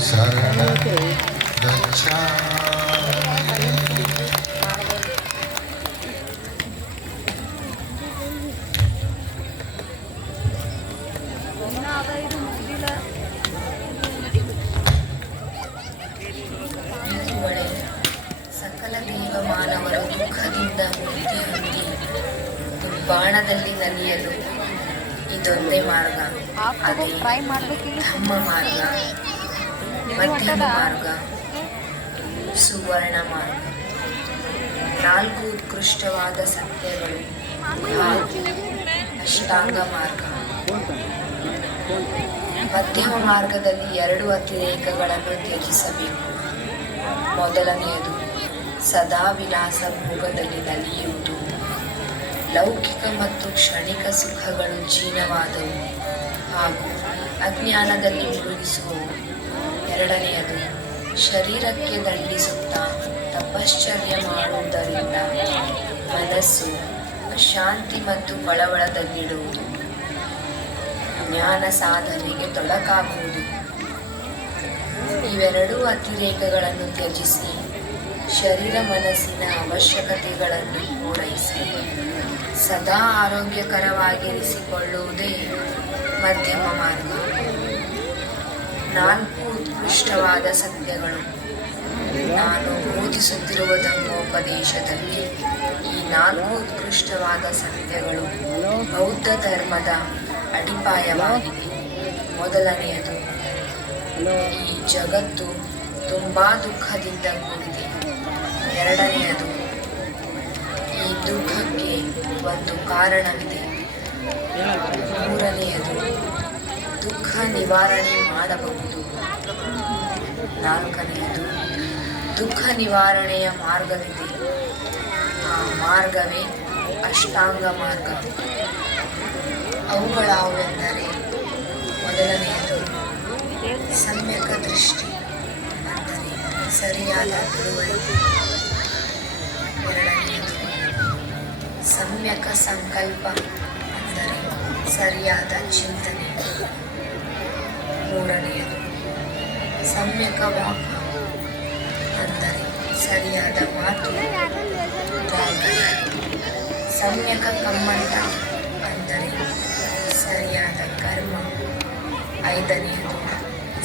शरणं गच्छामि ಒಳೆ ಸಕಲ ದೇವ ಮಾನವರು ದುಃಖದಿಂದ ಮುಕ್ತಿ ಹೊಂದಿ ಬಾಣದಲ್ಲಿ ನಲಿಯಲು ಇದೊಂದೇ ಮಾರ್ಗ ಅದೇ ಟ್ರೈ ಮಾಡ್ಬೇಕಿಲ್ಲ ಧಮ್ಮ ಮಾರ್ಗ ಮಧ್ಯಮ ಮಾರ್ಗ. ಸುವರ್ಣ ಮಾರ್ಗ. ನಾಲ್ಕು ಉತ್ಕೃಷ್ಟವಾದ ಸತ್ಯಗಳು. ಅಷ್ಟಾಂಗ ಮಾರ್ಗ. ಮಧ್ಯಮ ಮಾರ್ಗದಲ್ಲಿ ಎರಡು ಅತಿರೇಕಗಳನ್ನು ತ್ಯಜಿಸಬೇಕು. ಮೊದಲನೆಯದು ಸದಾ ವಿಲಾಸ ಭೋಗದಲ್ಲಿ ನಲಿಯುವುದು. ಲೌಕಿಕ ಮತ್ತು ಕ್ಷಣಿಕ ಸುಖಗಳು ಜೀನವಾದವು ಹಾಗೂ ಅಜ್ಞಾನದಲ್ಲಿ ಮುಳುಗಿಸುವವು. ಎರಡನೆಯದು, ಶರೀರಕ್ಕೆ ದಂಡಿಸುತ್ತಾ ತಪಶ್ಚರ್ಯ ಮಾಡುವುದರಿಂದ ಮನಸ್ಸು ಅಶಾಂತಿ ಮತ್ತು ಕಳವಳದಲ್ಲಿಡುವುದು. ಜ್ಞಾನ ಸಾಧನೆಗೆ ತೊಡಕಾಗುವುದು. ಇವೆರಡೂ ಅತಿರೇಕಗಳನ್ನು ತ್ಯಜಿಸಿ ಶರೀರ ಮನಸ್ಸಿನ ಅವಶ್ಯಕತೆಗಳನ್ನು ಪೂರೈಸಿ ಸದಾ ಆರೋಗ್ಯಕರವಾಗಿರಿಸಿಕೊಳ್ಳುವುದೇ ಮಧ್ಯಮ ಮಾರ್ಗ. ನಾಲ್ಕು ಉತ್ಕೃಷ್ಟವಾದ ಸತ್ಯಗಳು. ನಾನು ಬೋಧಿಸುತ್ತಿರುವ ಧರ್ಮೋಪದೇಶದಲ್ಲಿ ಈ ನಾಲ್ಕು ಉತ್ಕೃಷ್ಟವಾದ ಸತ್ಯಗಳು ಬೌದ್ಧ ಧರ್ಮದ ಅಡಿಪಾಯವಾಗಿದೆ ಮೊದಲನೆಯದು, ಈ ಜಗತ್ತು ತುಂಬಾ ದುಃಖದಿಂದ ಕೂಡಿದೆ. ಎರಡನೆಯದು, ಈ ದುಃಖಕ್ಕೆ ಒಂದು ಕಾರಣವಿದೆ. ಮೂರನೆಯದು ದುಃಖ ನಿವಾರಣೆ ಮಾಡಬಹುದು ನಾಲ್ಕನೆಯದು ದುಃಖ ನಿವಾರಣೆಯ ಮಾರ್ಗವಿದೆ. ಆ ಮಾರ್ಗವೇ ಅಷ್ಟಾಂಗ ಮಾರ್ಗ. ಅವುಗಳಾವೆಂದರೆ ಮೊದಲನೆಯದು ಸಮ್ಯಕ ದೃಷ್ಟಿ ಅಂದರೆ ಸರಿಯಾದ ತಿಳುವಳಿಕೆ ಎರಡನೆಯದು ಸಮ್ಯಕ ಸಂಕಲ್ಪ, ಅಂದರೆ ಸರಿಯಾದ ಚಿಂತನೆ. ಮೂರನೆಯದು ಸಮ್ಯಕ ವಾಕ. ಅಂದರೆ ಸರಿಯಾದ ಮಾತು. ನಾಲ್ಕನೆಯದು ಸಮ್ಯಕ ಕಮ್ಮಂಟ ಅಂದರೆ ಸರಿಯಾದ ಕರ್ಮ. ಐದನೆಯದು,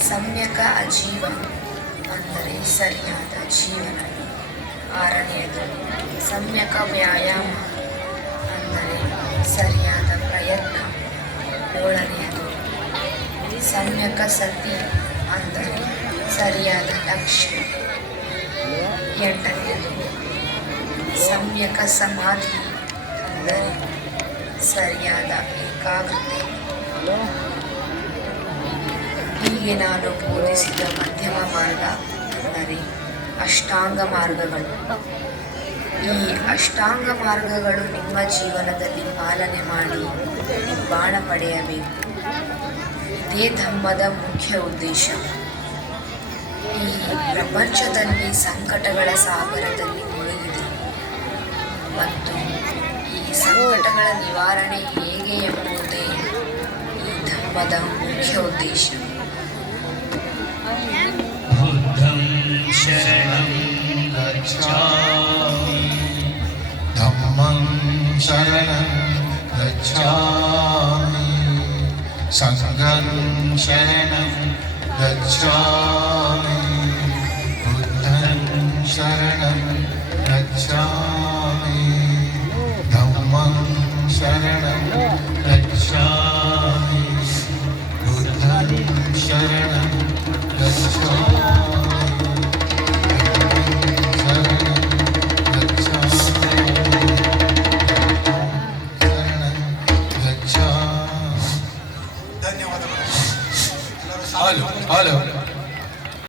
ಸಮ್ಯಕ ಅಜೀವ. ಅಂದರೆ ಸರಿಯಾದ ಜೀವನ. ಆರನೆಯದು, ಸಮ್ಯಕ ವ್ಯಾಯಾಮ. ಅಂದರೆ ಸರಿಯಾದ ಪ್ರಯತ್ನ. ಏಳನೆಯದು ಸಮ್ಯಕ ಸತಿ ಅಂದರೆ ಸರಿಯಾದ ಲಕ್ಷ್ಯ ಎಂಟನೆಯದು ಸಮ್ಯಕ ಸಮಾಧಿ ಅಂದರೆ ಸರಿಯಾದ ಏಕಾಗ್ರತೆ. ಹೀಗೆ ನಾನು ಬೋಧಿಸಿದ ಮಧ್ಯಮ ಮಾರ್ಗ ಅಂದರೆ ಅಷ್ಟಾಂಗ ಮಾರ್ಗಗಳು. ಈ ಅಷ್ಟಾಂಗ ಮಾರ್ಗಗಳು ನಿಮ್ಮ ಜೀವನದಲ್ಲಿ ಪಾಲನೆ ಮಾಡಿ ಬಾಣ ಪಡೆಯಬೇಕು. ಇದೇ ಧಮ್ಮದ ಮುಖ್ಯ ಉದ್ದೇಶ ಈ ಪ್ರಪಂಚದಲ್ಲಿ ಸಂಕಟಗಳ ಸಾಗರದಲ್ಲಿ ಮುಳುಗಿದೆ ಮತ್ತು ಈ ಸಂಕಟಗಳ ನಿವಾರಣೆ ಹೇಗೆ ಎಂಬುದೇ ಈ ಧರ್ಮದ ಮುಖ್ಯ ಉದ್ದೇಶ बुद्धं शरणं गच्छामि धम्मं शरणं गच्छामि सङ्गं शरणं गच्छामि बुद्धं शरणं गच्छामि धम्मं शरणं गच्छामि बुद्धं शरणं गच्छामि Alo, alo.